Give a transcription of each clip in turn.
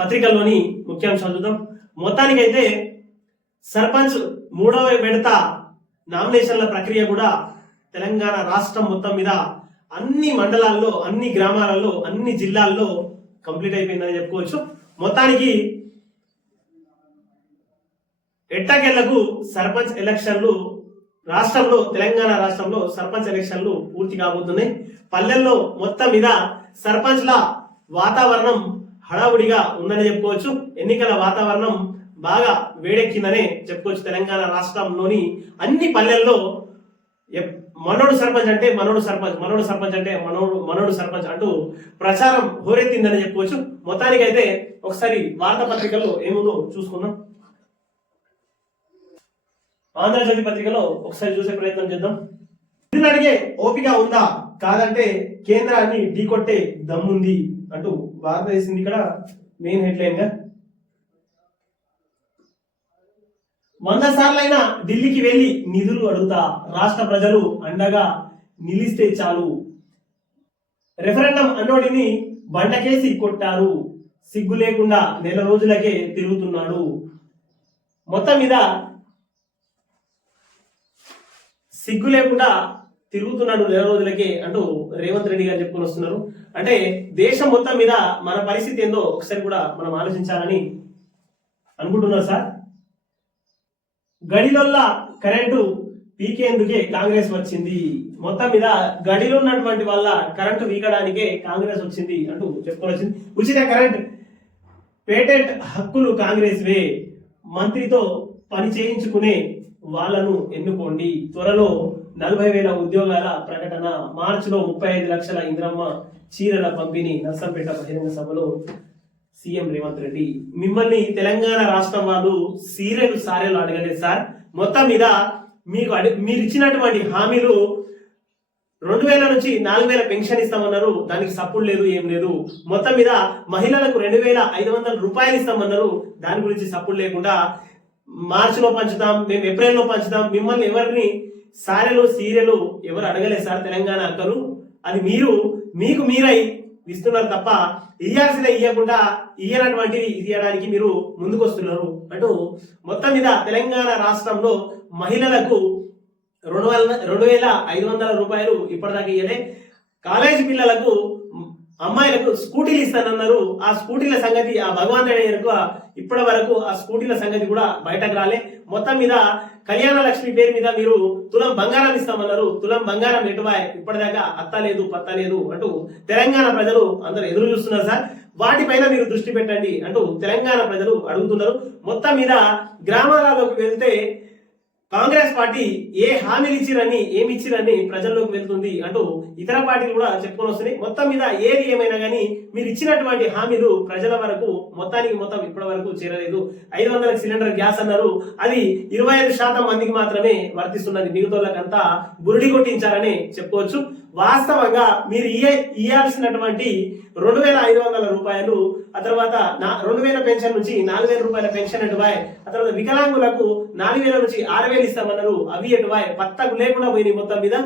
పత్రికల్లోని ముఖ్యాంశాలు చూద్దాం. మొత్తానికైతే సర్పంచ్ మూడవ విడత నామినేషన్ల ప్రక్రియ కూడా తెలంగాణ రాష్ట్రం మొత్తం మీద అన్ని మండలాల్లో అన్ని గ్రామాలలో అన్ని జిల్లాల్లో కంప్లీట్ అయిపోయిందని చెప్పుకోవచ్చు. మొత్తానికి ఎట్టకేళ్ళకు సర్పంచ్ ఎలక్షన్లు రాష్ట్రంలో తెలంగాణ రాష్ట్రంలో సర్పంచ్ ఎలక్షన్లు పూర్తి కాబోతున్నాయి. పల్లెల్లో మొత్తం మీద సర్పంచ్ల వాతావరణం హడావుడిగా ఉందని చెప్పుకోవచ్చు. ఎన్నికల వాతావరణం బాగా వేడెక్కిందనే చెప్పుకోవచ్చు తెలంగాణ రాష్ట్రంలోని అన్ని పల్లెల్లో ఎప్- మనోడు సర్పంచ్ అంటే మనోడు సర్పంచ్ మనోడు సర్పంచ్ అంటే మనోడు మనోడు సర్పంచ్ అంటూ ప్రచారం హోరెత్తిందని చెప్పుకోవచ్చు. మొత్తానికైతే ఒకసారి వార్తాపత్రికల్లో ఏముందో చూసుకుందాం. ఆంధ్రజ్యోతి పత్రికలో ఒకసారి చూసే ప్రయత్నం చేద్దాం. నిధులు అడిగే ఓపిక ఉందా? కాదంటే కేంద్రాన్ని ఢీకొట్టే దమ్ముంది. అంటూ వార్త వేసింది ఇక్కడ మెయిన్ హెడ్లైన్గా. వంద సార్లైనా ఢిల్లీకి వెళ్ళి నిధులు అడుగుతా రాష్ట్ర ప్రజలు అండగా నిలిస్తే చాలు. రెఫరెండం అన్నోడిని బండకేసి కొట్టారు. సిగ్గు లేకుండా నెల రోజులకే తిరుగుతున్నాడు. మొత్తం మీద సిగ్గు లేకుండా తిరుగుతున్నాడు నెల రోజులకే అంటూ రేవంత్ రెడ్డి గారు చెప్పుకొని వస్తున్నారు. అంటే దేశం మొత్తం మీద మన పరిస్థితి ఏందో ఒకసారి కూడా మనం ఆలోచించాలని అనుకుంటున్నారు సార్. గడిలోల్లా కరెంటు పీకేందుకే కాంగ్రెస్ వచ్చింది. మొత్తం మీద గడిలో ఉన్నటువంటి వాళ్ళ కరెంటు వీకడానికే కాంగ్రెస్ వచ్చింది అంటూ చెప్పుకొని వచ్చింది. ఉచిత కరెంట్ పేటెంట్ హక్కులు కాంగ్రెస్ వే మంత్రితో పని చేయించుకునే వాళ్ళను ఎన్నుకోండి. త్వరలో నలభై వేల ఉద్యోగాల ప్రకటన. మార్చిలో ముప్పై ఐదు లక్షల ఇంద్రమ్మ చీరల పంపిణీ. నర్సంపేట బహిరంగ సభలో సీఎం రేవంత్ రెడ్డి. మిమ్మల్ని తెలంగాణ రాష్ట్రం వాళ్ళు సీరియల్ సారెలు అడగలేదు సార్. మొత్తం మీద మీకు అడి మీరు ఇచ్చినటువంటి హామీలు రెండు వేల నుంచి నాలుగు వేల పెన్షన్ ఇస్తామన్నారు. దానికి సపోర్ట్ లేదు ఏం లేదు. మొత్తం మీద మహిళలకు రెండు వేల ఐదు వందల రూపాయలు ఇస్తామన్నారు. దాని గురించి సపోర్ట్ లేకుండా మార్చిలో పంచుతాం మేము ఏప్రిల్లో పంచుతాం. మిమ్మల్ని ఎవరిని సారెలు సీరెలు ఎవరు అడగలేదు సార్ తెలంగాణ అక్కలు. అది మీరు మీకు మీరై ఇస్తున్నారు తప్ప ఇయ్యాల్సిన ఇయ్యకుండా ఇయ్యనటువంటిది ఇయ్యడానికి మీరు ముందుకు వస్తున్నారు అంటూ మొత్తం మీద తెలంగాణ రాష్ట్రంలో మహిళలకు రెండు వేల రెండు వేల ఐదు వందల రూపాయలు ఇప్పటిదాకా ఇయ్యలే. కాలేజీ పిల్లలకు అమ్మాయిలకు స్కూటీలు ఇస్తానన్నారు. ఆ స్కూటీల సంగతి ఆ భగవంతుడి ఎరుక ఇప్పటి వరకు ఆ స్కూటీల సంగతి కూడా బయటకు రాలే. మొత్తం మీద కళ్యాణ లక్ష్మి పేరు మీద మీరు తులం బంగారం ఇస్తామన్నారు. తులం బంగారం ఎటువాయ్ ఇప్పటిదాకా అత్త లేదు పత్త లేదు అంటూ తెలంగాణ ప్రజలు అందరు ఎదురు చూస్తున్నారు సార్. వాటిపైన మీరు దృష్టి పెట్టండి అంటూ తెలంగాణ ప్రజలు అడుగుతున్నారు. మొత్తం మీద గ్రామాలలోకి వెళ్తే కాంగ్రెస్ పార్టీ ఏ హామీలు ఇచ్చిరని ఏమి ఇచ్చిరని ప్రజల్లోకి వెళ్తుంది అంటూ ఇతర పార్టీలు కూడా చెప్పుకొని వస్తున్నాయి. మొత్తం మీద ఏది ఏమైనా కానీ మీరు ఇచ్చినటువంటి హామీలు ప్రజల వరకు మొత్తానికి మొత్తం ఇప్పటి వరకు చేరలేదు. ఐదు వందల సిలిండర్ గ్యాస్ అన్నారు. అది ఇరవై ఐదు శాతం మందికి మాత్రమే వర్తిస్తున్నది. మిగతాళ్ళకంతా బురుడి కొట్టించారని చెప్పుకోవచ్చు. వాస్తవంగా మీరు ఇయ్య ఇయ్యాల్సినటువంటి రెండు వేల ఐదు వందల రూపాయలు ఆ తర్వాత నా- రెండు వేల పెన్షన్ నుంచి నాలుగు వేల రూపాయల పెన్షన్ ఎటువాయ్ ఆ తర్వాత వికలాంగులకు నాలుగు వేల నుంచి ఆరు వేలు ఇస్తామన్నారు అవి ఎటువాయ్ పత్తకు లేకుండా పోయినాయి మొత్తం మీద.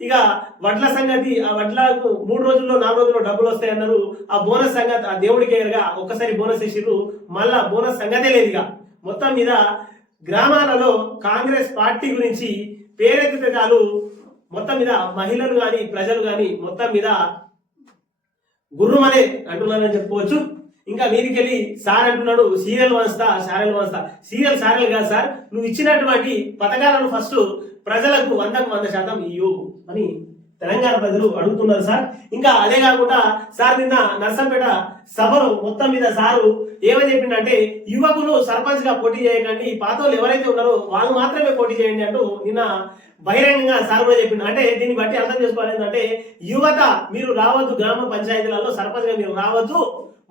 ఇక వడ్ల సంగతి ఆ వడ్లకు మూడు రోజుల్లో నాలుగు రోజుల్లో డబ్బులు వస్తాయి అన్నారు ఆ బోనస్ సంగతి ఆ దేవుడికి ఎదురుగా ఒక్కసారి బోనస్ ఇచ్చిర్రు మళ్ళా బోనస్ సంగతే లేదు ఇక. మొత్తం మీద గ్రామాలలో కాంగ్రెస్ పార్టీ గురించి పేరెత్తితే మొత్తం మీద మహిళలు కానీ ప్రజలు కానీ మొత్తం మీద గుర్రమనే అంటున్నారని చెప్పుకోవచ్చు. ఇంకా మీదికెళ్ళి సార్ అంటున్నాడు సీరియల్ వంచుతా సారెల్ వంచుతా సీరియల్ సారెల్ కాదు సార్ నువ్వు ఇచ్చినటువంటి పథకాలను ఫస్ట్ ప్రజలకు వందకు వంద శాతం ఇయ్యు అని తెలంగాణ ప్రజలు అడుగుతున్నారు సార్. ఇంకా అదే కాకుండా సార్ నిన్న నర్సంపేట సభలో మొత్తం మీద సారు ఏమని చెప్పిండంటే యువకులు సర్పంచ్గా పోటీ చేయకండి పాత వాళ్ళు ఎవరైతే ఉన్నారో వాళ్ళు మాత్రమే పోటీ చేయండి అంటూ నిన్న బహిరంగంగా సార్ కూడా చెప్పిండు. అంటే దీన్ని బట్టి అర్థం చేసుకోవాలి ఏంటంటే యువత మీరు రావద్దు గ్రామ పంచాయతీలలో సర్పంచ్గా మీరు రావద్దు.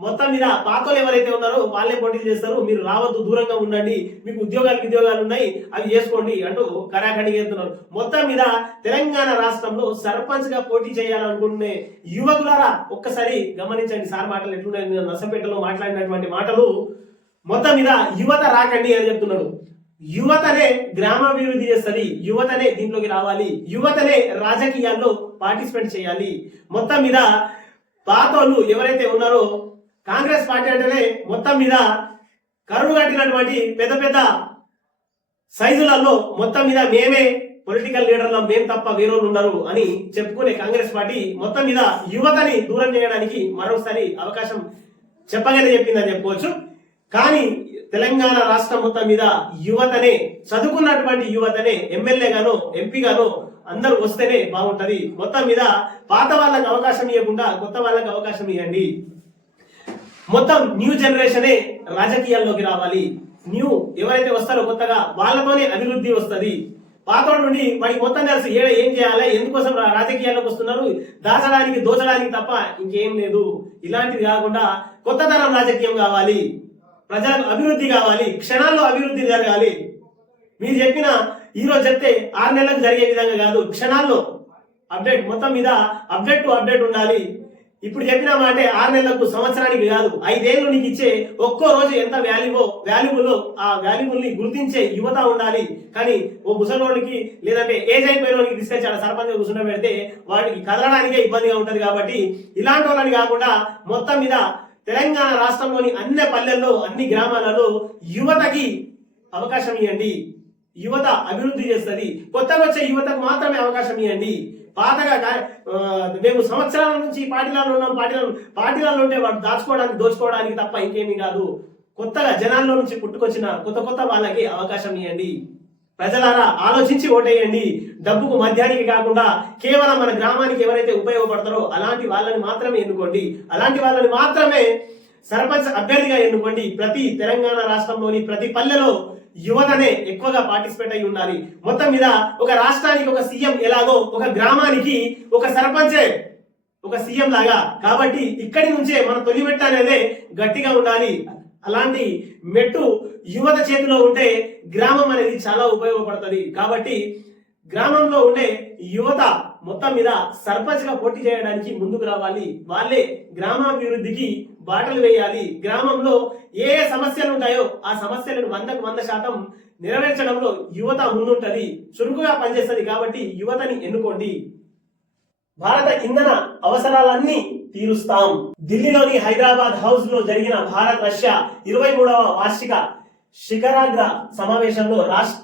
మొత్తం మీద పాతలు ఎవరైతే ఉన్నారో వాళ్ళే పోటీ చేస్తారు. మీరు రావద్దు దూరంగా ఉండండి. మీకు ఉద్యోగాలకు ఉద్యోగాలు ఉన్నాయి అవి చేసుకోండి అంటూ కరాఖండి చేస్తున్నారు మొత్తం మీద తెలంగాణ రాష్ట్రంలో సర్పంచ్గా పోటీ చేయాలనుకునే యువకులారా ఒక్కసారి గమనించండి. సార్ మాటలు ఎట్లున్నాయి? నేను నర్సంపేటలో మాట్లాడినటువంటి మాటలు మొత్తం మీద యువత రాకండి అని చెప్తున్నాడు యువతనే గ్రామాభివృద్ధి చేస్తుంది యువతనే దీంట్లోకి రావాలి యువతనే రాజకీయాల్లో పార్టిసిపేట్ చేయాలి. మొత్తం మీద పాతోళ్ళు ఎవరైతే ఉన్నారో కాంగ్రెస్ పార్టీ అంటేనే మొత్తం మీద కరువు కట్టినటువంటి పెద్ద పెద్ద సైజులలో మొత్తం మీద మేమే పొలిటికల్ లీడర్లో మేం తప్ప వేరేళ్ళు ఉన్నారు అని చెప్పుకునే కాంగ్రెస్ పార్టీ మొత్తం మీద యువతని దూరం చేయడానికి మరోసారి అవకాశం చెప్పగానే చెప్పిందని చెప్పుకోవచ్చు. కానీ తెలంగాణ రాష్ట్రం మొత్తం మీద యువతనే చదువుకున్నటువంటి యువతనే ఎమ్మెల్యేగానో ఎంపీగానో అందరూ వస్తేనే బాగుంటది. మొత్తం మీద పాత వాళ్ళకి అవకాశం ఇవ్వకుండా కొత్త వాళ్ళకి అవకాశం ఇవ్వండి. మొత్తం న్యూ జనరేషనే రాజకీయాల్లోకి రావాలి. న్యూ ఎవరైతే వస్తారో కొత్తగా వాళ్ళతోనే అభివృద్ధి వస్తుంది. పాతోడు నుండి వాడికి మొత్తం తెలుసు ఏడ ఏం చేయాలి ఎందుకోసం రాజకీయాల్లోకి వస్తున్నారు. దాచడానికి దోచడానికి తప్ప ఇంకేం లేదు. ఇలాంటివి కాకుండా కొత్త తరం రాజకీయం కావాలి. ప్రజలకు అభివృద్ధి కావాలి క్షణాల్లో అభివృద్ధి జరగాలి. మీరు చెప్పిన ఈ రోజు చెప్తే ఆరు నెలలకు జరిగే విధంగా కాదు క్షణాల్లో అప్డేట్ మొత్తం మీద అప్డేట్ టు అప్డేట్ ఉండాలి. ఇప్పుడు చెప్పిన మాటే ఆరు నెలలకు సంవత్సరానికి కాదు ఐదేళ్ళు నీకు ఇచ్చే ఒక్కో రోజు ఎంత వాల్యుబో వాల్యూబుల్ ఆ వాల్యుబుల్ని గుర్తించే యువత ఉండాలి. కానీ ఓ ముసలోడికి లేదంటే ఏజ్ అయిపోయినోడికి తీసుకొచ్చి ఆడ సర్పంచ్ కూర్చుండ పెడితే వాడికి కదలడానికే ఇబ్బందిగా ఉంటుంది కాబట్టి ఇలాంటి వాళ్ళని కాకుండా మొత్తం మీద తెలంగాణ రాష్ట్రంలోని అన్ని పల్లెల్లో అన్ని గ్రామాలలో యువతకి అవకాశం ఇవ్వండి. యువత అభివృద్ధి చేస్తుంది. కొత్తగా వచ్చే యువతకు మాత్రమే అవకాశం ఇవ్వండి. పాతగా మేము సంవత్సరాల నుంచి పార్టీలలో ఉన్నాం. పార్టీలలో పార్టీలలో ఉంటే వాడు దాచుకోవడానికి దోచుకోవడానికి తప్ప ఇంకేమీ కాదు. కొత్తగా జనాల్లో నుంచి పుట్టుకొచ్చిన కొత్త కొత్త వాళ్ళకి అవకాశం ఇవ్వండి. ప్రజలారా ఆలోచించి ఓటేయండి. డబ్బుకు మధ్యానికి కాకుండా కేవలం మన గ్రామానికి ఎవరైతే ఉపయోగపడతారో అలాంటి వాళ్ళని మాత్రమే ఎన్నుకోండి. అలాంటి వాళ్ళని మాత్రమే సర్పంచ్ అభ్యర్థిగా ఎన్నుకోండి. ప్రతి తెలంగాణ రాష్ట్రంలోని ప్రతి పల్లెలో యువతనే ఎక్కువగా పార్టిసిపేట్ అయి ఉండాలి. మొత్తం మీద ఒక రాష్ట్రానికి ఒక సీఎం ఎలాగో ఒక గ్రామానికి ఒక సర్పంచే ఒక సీఎం లాగా. కాబట్టి ఇక్కడి నుంచే మన తొలి మెట్టు అనేది గట్టిగా ఉండాలి. అలాంటి మెట్టు యువత చేతిలో ఉంటే గ్రామం అనేది చాలా ఉపయోగపడుతుంది. కాబట్టి గ్రామంలో ఉండే యువత మొత్తం మీద సర్పంచ్గా పోటీ చేయడానికి ముందుకు రావాలి. వాళ్ళే గ్రామాభివృద్ధికి బాటలు వేయాలి. గ్రామంలో ఏ ఏ సమస్యలు ఉంటాయో ఆ సమస్యలను వందకు వంద శాతం నెరవేర్చడంలో యువత ముందుంటది. చురుకుగా పనిచేస్తుంది కాబట్టి యువతని ఎన్నుకోండి. భారత ఇంధన అవసరాలన్నీ తీరుస్తాం. ఢిల్లీలోని హైదరాబాద్ హౌస్లో జరిగిన భారత్ రష్యా ఇరవై మూడవ వార్షిక శిఖరాగ్ర సమావేశంలో రాష్ట్ర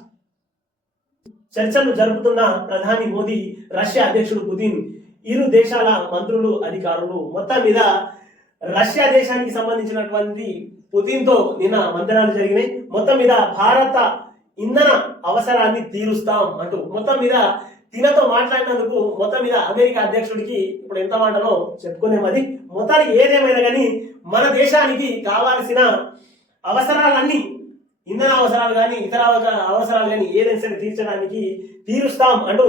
చర్చలు జరుపుతున్న ప్రధాని మోదీ రష్యా అధ్యక్షుడు పుతిన్ ఇరు దేశాల మంత్రులు అధికారులు మొత్తం మీద రష్యా దేశానికి సంబంధించినటువంటి పుతిన్తో నిన్న మంత్రాలు జరిగినాయి. మొత్తం మీద భారత ఇంధన అవసరాన్ని తీరుస్తాం అంటూ మొత్తం మీద తినతో మాట్లాడినందుకు మొత్తం మీద అమెరికా అధ్యక్షుడికి ఇప్పుడు ఎంత మాటనో చెప్పుకునే మరి మొత్తానికి ఏదేమైనా కానీ మన దేశానికి కావాల్సిన అవసరాలన్నీ ఇంధన అవసరాలు కానీ ఇతర అవసర- అవసరాలు కానీ ఏదైనా సరే తీర్చడానికి తీరుస్తాం అంటూ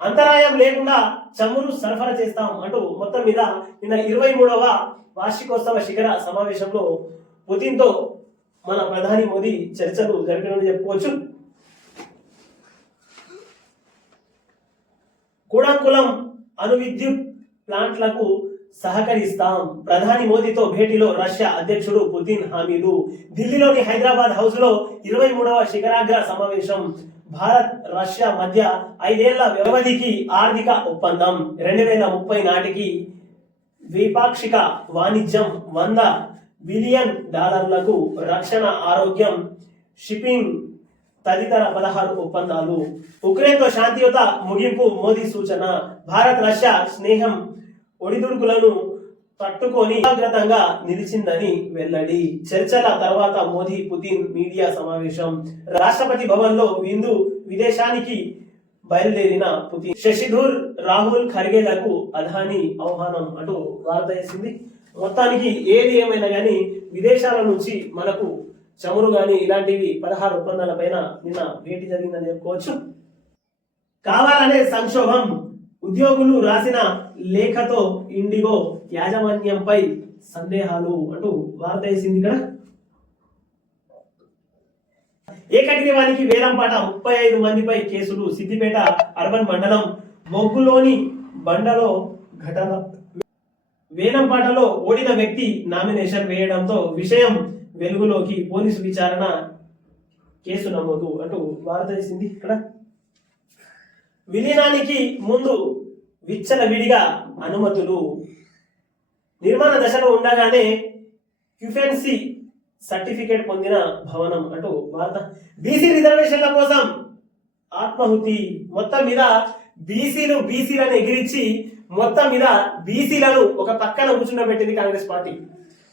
అంతరాయం లేకుండా చమురు సరఫరా చేస్తాం అంటూ మొత్తం మీద నిన్న ఇరవై మూడవ వార్షికోత్సవ శిఖర సమావేశంలో పుతిన్తో మన ప్రధాని మోదీ చర్చలు జరిపినని చెప్పుకోవచ్చు. కూడాకులం అణు విద్యుత్ ప్లాంట్లకు సహకరిస్తాం. ప్రధాని మోదీతో భేటీలో రష్యా అధ్యక్షుడు పుతిన్ హామీలు. ఢిల్లీలోని హైదరాబాద్ హౌస్లో ఇరవై మూడవ శిఖరాగ్ర సమావేశం. భారత్ రష్యా మధ్య ఐదేళ్ళ వ్యవధికి ఆర్థిక ఒప్పందం. రెండు వేల ముప్పై నాటికి ద్వైపాక్షిక వాణిజ్యం వంద బిలియన్ డాలర్లకు రక్షణ ఆరోగ్యం షిప్పింగ్ తదితర పదహారు ఒప్పందాలు. ఉక్రెయిన్తో శాంతియుత ముగింపు మోదీ సూచన. భారత్ రష్యా స్నేహం ఒడిదుడుకులను తట్టుకొని ఏకాగ్రతంగా నిలిచిందని వెల్లడి. చర్చల తర్వాత మోదీ పుతిన్ మీడియా సమావేశం. రాష్ట్రపతి భవన్లో విందు విదేశానికి బయలుదేరిన పుతిన్. శశిధూర్ రాహుల్ ఖర్గేలకు అధాని ఆహ్వానం అటు వార్త వేసింది. మొత్తానికి ఏది ఏమైనా కానీ విదేశాల నుంచి మనకు చమురు కానీ ఇలాంటివి పదహారు ఒప్పందాల పైన నిన్న భేటీ జరిగిందని చెప్పుకోవచ్చు. కావాలనే సంక్షోభం ఉద్యోగులు రాసిన లేఖతో ఇండిగో యాజమాన్యంపై సందేహాలు అంటూ వార్త వేసింది కదా ఏకగ్రీవానికి వేలంపాట ముప్పై ఐదు మందిపై కేసులు. సిద్దిపేట అర్బన్ మండలం మొగ్గులోని బండలో ఘటన. వేలంపాటలో ఓడిన వ్యక్తి నామినేషన్ వేయడంతో విషయం వెలుగులోకి పోలీసు విచారణ కేసు నమోదు అంటూ వార్త వేసింది ఇక్కడ. విలీనానికి ముందు విచ్చల విడిగా అనుమతులు. నిర్మాణ దశలో ఉండగానే క్యూఫెన్సీ సర్టిఫికేట్ పొందిన భవనం అంటూ వార్త. బీసీ రిజర్వేషన్ల కోసం ఆత్మహుతి. మొత్తం మీద బీసీలు బీసీలను ఎగిరించి మొత్తం మీద బీసీలను ఒక పక్కన కూర్చుండబెట్టింది కాంగ్రెస్ పార్టీ.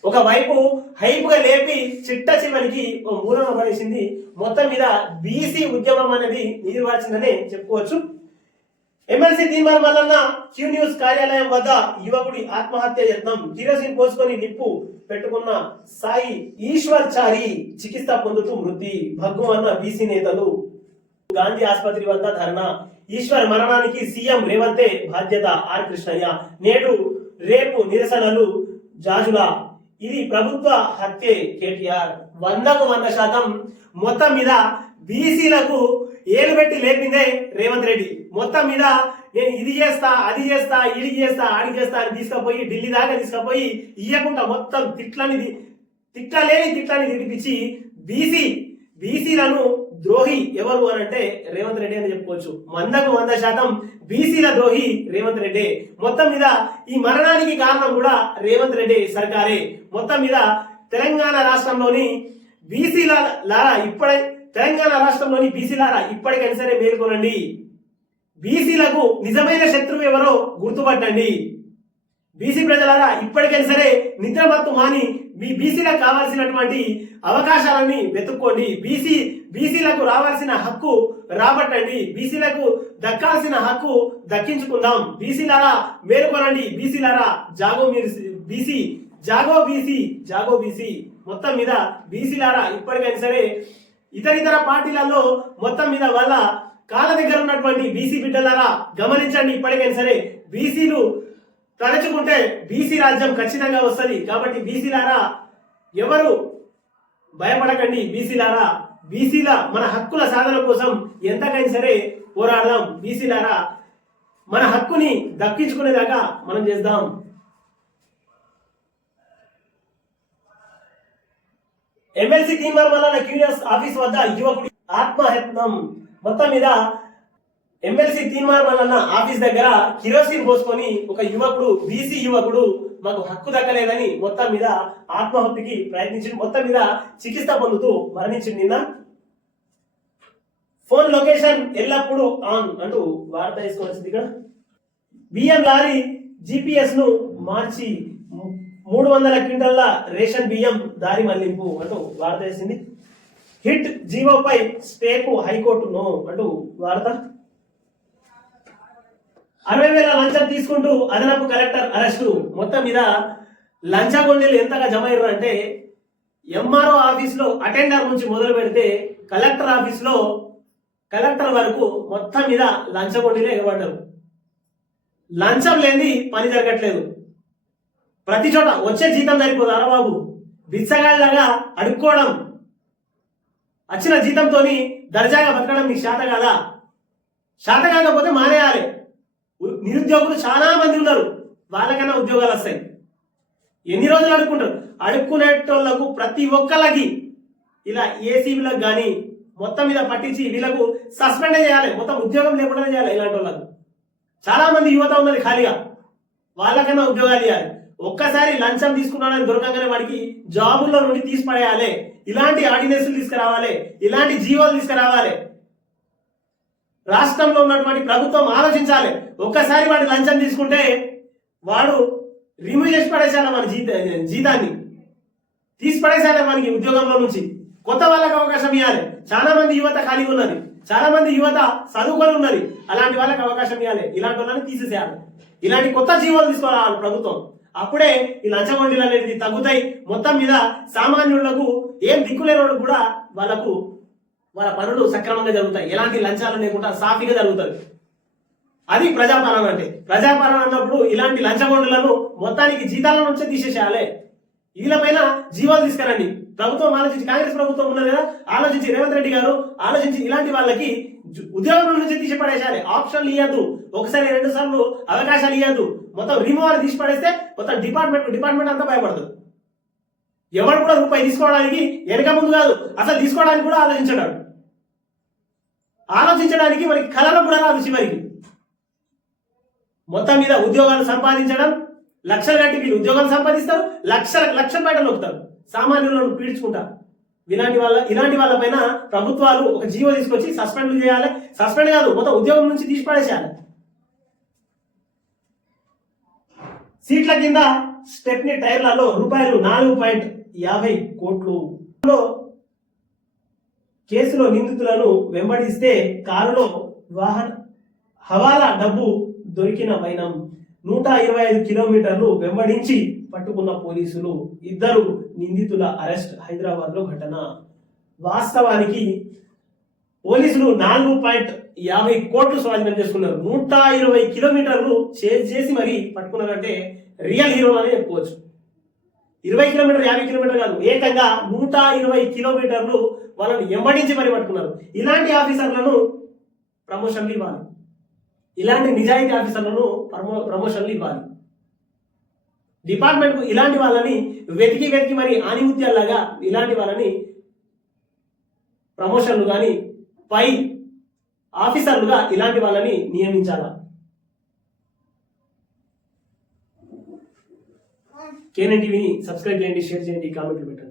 ఒకవైపు హైపుగా లేపి చిట్ట చివరికి ఓ మూలన పడేసింది. మొత్తం మీద బీసీ ఉద్యమం అనేది నీరువార్చిందనే చెప్పుకోవచ్చు. ఎమ్మెల్సీ తీర్మానం మల్లన్న క్యూ న్యూస్ కార్యాలయం వద్ద యువకుడి ఆత్మహత్య యత్నం కిరోసిన్ పోసుకొని నిప్పు పెట్టుకున్న సాయి ఈశ్వర్ చారి చికిత్స పొందుతూ మృతి. భగ్గు అన్న బీసీ నేతలు గాంధీ ఆసుపత్రి వద్ద ధర్నా. ఈశ్వర్ మరణానికి సీఎం రేవంతే బాధ్యత ఆర్ కృష్ణయ్య. నేడు రేపు నిరసనలు జాజుల. ఇది ప్రభుత్వ హత్యే కేటీఆర్. వందకు వంద శాతం మొత్తం మీద బీసీలకు ఏలు పెట్టి లేపిందే రేవంత్ రెడ్డి. మొత్తం మీద నేను ఇది చేస్తా అది చేస్తా ఇది చేస్తా ఆడి చేస్తా అని తీసుకుపోయి ఢిల్లీ దాకా తీసుకుపోయి ఇయ్యకుండా మొత్తం తిట్లని ది- తిట్టలేని తిట్లని తినిపించి బీసీ బీసీలను ద్రోహి ఎవరు అని అంటే రేవంత్ రెడ్డి అని చెప్పుకోవచ్చు. వందకు వంద శాతం బీసీల ద్రోహి రేవంత్ రెడ్డి. మొత్తం మీద ఈ మరణానికి కారణం కూడా రేవంత్ రెడ్డి సర్కారే. మొత్తం మీద తెలంగాణ రాష్ట్రంలోని బీసీల లారా ఇప్పుడే తెలంగాణ రాష్ట్రంలోని బీసీలారా ఇప్పటికైనా సరే మేల్కొనండి. బీసీలకు నిజమైన శత్రువు ఎవరో గుర్తుపట్టండి. బీసీ ప్రజలారా ఇప్పటికైనా సరే నిద్రమత్తు మాని మీ బీసీలకు కావాల్సినటువంటి అవకాశాలని వెతుక్కోండి. బీసీ బీసీలకు రావాల్సిన హక్కు రాబట్టండి. బీసీలకు దక్కాల్సిన హక్కు దక్కించుకుందాం. బీసీలారా మేలుకొనండి. బీసీలారా జాగో మీరు బీసీ జాగో బీసీ జాగో బీసీ. మొత్తం మీద బీసీలారా ఇప్పటికైనా సరే ఇతర ఇతర పార్టీలలో మొత్తం మీద వల్ల కాళ్ళ దగ్గర ఉన్నటువంటి బీసీ బిడ్డలారా గమనించండి ఇప్పటికైనా సరే బీసీలు తలచుకుంటే బీసీ రాజ్యం ఖచ్చితంగా వస్తుంది. కాబట్టి బీసీలారా ఎవరు భయపడకండి బీసీలారా. బీసీల మన హక్కుల సాధన కోసం ఎంతకైనా సరే పోరాడదాం. బీసీలారా మన హక్కుని దక్కించుకునేదాకా మనం చేద్దాం. ఎమ్మెల్సీ తీర్మానం వల్ల క్యూరియస్ ఆఫీస్ వద్ద యువకుడి ఆత్మహత్యం మొత్తం మీద ఎమ్మెల్సీ తీర్మానం వలన ఆఫీస్ దగ్గర కిరోసిన్ పోసుకొని ఒక యువకుడు బీసీ యువకుడు మాకు హక్కు దక్కలేదని మొత్తం మీద ఆత్మహత్యకి ప్రయత్నించి మొత్తం మీద చికిత్స పొందుతూ మరణించింది నిన్న. ఫోన్ లొకేషన్ ఎల్లప్పుడూ ఆన్ అంటూ వార్త తీసుకోవాల్సింది ఇక్కడ. బిఎం లారీ జిపిఎస్ను మార్చి మూడు వందల క్వింటల్ల రేషన్ బియ్యం దారి మళ్ళింపు అంటూ వార్త వేసింది. హిట్ జీవోపై స్టేకు హైకోర్టును అంటూ వార్త. అరవై వేల లంచం తీసుకుంటూ అదనపు కలెక్టర్ అరెస్టు. మొత్తం మీద లంచగొండీలు ఎంతగా జమ అయ్యారు అంటే ఎంఆర్ఓ ఆఫీస్లో అటెండర్ నుంచి మొదలు పెడితే కలెక్టర్ ఆఫీస్లో కలెక్టర్ వరకు మొత్తం మీద లంచగొండీలు ఎగబడ్డారు. లంచం లేని పని జరగట్లేదు. ప్రతి చోట వచ్చే జీతం సరిపోదు అరబాబు బిచ్చగాళ్ళగా అడుక్కోవడం. వచ్చిన జీతంతోని దర్జాగా బతకడం మీకు శాత కాదా శాత కాకపోతే మానేయాలి. నిరుద్యోగులు చాలా మంది ఉన్నారు. వాళ్ళకన్నా ఉద్యోగాలు వస్తాయి. ఎన్ని రోజులు అడుక్కుంటారు? అడుక్కునేటోళ్ళకు ప్రతి ఒక్కళ్ళకి ఇలా ఏసీబీలకు కానీ మొత్తం మీద పట్టించి వీళ్ళకు సస్పెండ్ చేయాలి. మొత్తం ఉద్యోగం లేకుండా చేయాలి ఇలాంటి వాళ్ళకు చాలా మంది యువత ఉన్నది ఖాళీగా. వాళ్ళకన్నా ఉద్యోగాలు ఇవ్వాలి ఒక్కసారి లంచం తీసుకున్నాడని దొరకగానే వాడికి జాబుల్లో నుండి తీసి పడేయాలి ఇలాంటి ఆర్డినెన్స్లు తీసుకురావాలి. ఇలాంటి జీవోలు తీసుకురావాలి. రాష్ట్రంలో ఉన్నటువంటి ప్రభుత్వం ఆలోచించాలి. ఒక్కసారి వాడు లంచం తీసుకుంటే వాడు రిమూవ్ చేసి పడేసాలి మన జీత జీతాన్ని. తీసి పడేసాలి మనకి ఉద్యోగంలో నుంచి. కొత్త వాళ్ళకి అవకాశం ఇవ్వాలి. చాలా మంది యువత ఖాళీగా ఉన్నది. చాలా మంది యువత చదువుకొని ఉన్నది. అలాంటి వాళ్ళకి అవకాశం ఇవ్వాలి. ఇలాంటి వాళ్ళని తీసేసేయాలి. ఇలాంటి కొత్త జీవోలు తీసుకురావాలి ప్రభుత్వం. అప్పుడే ఈ లంచగొండీలు అనేది తగ్గుతాయి. మొత్తం మీద సామాన్యులకు ఏం దిక్కులేని వాళ్ళకు కూడా వాళ్ళకు వాళ్ళ పనులు సక్రమంగా జరుగుతాయి. ఎలాంటి లంచాలు లేకుండా సాఫీగా జరుగుతుంది అది ప్రజాపాలన అంటే. ప్రజాపాలన అన్నప్పుడు ఇలాంటి లంచగొండలను మొత్తానికి జీతాల నుంచే తీసేసేయాలి. వీళ్ళపైన జీవాలు తీసుకురండి. ప్రభుత్వం ఆలోచించి కాంగ్రెస్ ప్రభుత్వం ఉన్నది కదా ఆలోచించి రేవంత్ రెడ్డి గారు ఆలోచించి ఇలాంటి వాళ్ళకి ఉద్యోగం నుంచి తీసి పడేసాలి ఆప్షన్లు ఇవ్వద్దు ఒకసారి రెండు సార్లు అవకాశాలు ఇవ్వద్దు మొత్తం రిమూవల్ తీసి పడేస్తే మొత్తం డిపార్ట్మెంట్ డిపార్ట్మెంట్ అంతా భయపడదు. ఎవరు కూడా రూపాయి తీసుకోవడానికి వెనక ముందు కాదు అసలు తీసుకోవడానికి కూడా ఆలోచించడాడు ఆలోచించడానికి మనకి కళలో కూడా రాదు చివరికి మొత్తం మీద ఉద్యోగాలు సంపాదించడం లక్షలు కట్టి వీళ్ళు ఉద్యోగాలు సంపాదిస్తారు లక్షల లక్షల బయట నొక్కుతారు. సామాన్యులను పీడ్చుకుంటారు ఇలాంటి వాళ్ళ ఇలాంటి వాళ్ళ పైన ప్రభుత్వాలు ఒక జీవో తీసుకొచ్చి సస్పెండ్ చేయాలి. సస్పెండ్ కాదు మొత్తం ఉద్యోగం నుంచి తీసి పడేసేయాలి సీట్ల కింద స్టెప్ని టైర్లలో రూపాయలు నాలుగు పాయింట్ యాభై కోట్లు. కేసులో నిందితులను వెంబడిస్తే కారులో వాహన హవాలా డబ్బు దొరికిన వైనం. నూట ఇరవై ఐదు కిలోమీటర్లు వెంబడించి పట్టుకున్న పోలీసులు. ఇద్దరు నిందితుల అరెస్ట్ హైదరాబాద్లో ఘటన. వాస్తవానికి పోలీసులు నాలుగు పాయింట్ యాభై కోట్లు స్వాధీనం చేసుకున్నారు. నూట ఇరవై కిలోమీటర్లు చేసి చేసి మరీ పట్టుకున్నారంటే రియల్ హీరో అని చెప్పుకోవచ్చు. ఇరవై కిలోమీటర్ యాభై కిలోమీటర్ కాదు ఏకంగా నూట ఇరవై కిలోమీటర్లు వాళ్ళని ఎంబడించి మరి పట్టుకున్నారు. ఇలాంటి ఆఫీసర్లను ప్రమోషన్లు ఇవ్వాలి. ఇలాంటి నిజాయితీ ఆఫీసర్లను ప్రమో ప్రమోషన్లు ఇవ్వాలి. డిపార్ట్మెంట్ ఇలాంటి వాళ్ళని వెతికి వెతికి మరి ఆనిముత్యాల్లాగా ఇలాంటి వాళ్ళని ప్రమోషన్లు కానీ పై ఆఫీసర్లుగా ఇలాంటి వాళ్ళని నియమించాలా? కేఎన్ టీవీని సబ్స్క్రైబ్ చేయండి షేర్ చేయండి కామెంట్లు పెట్టండి.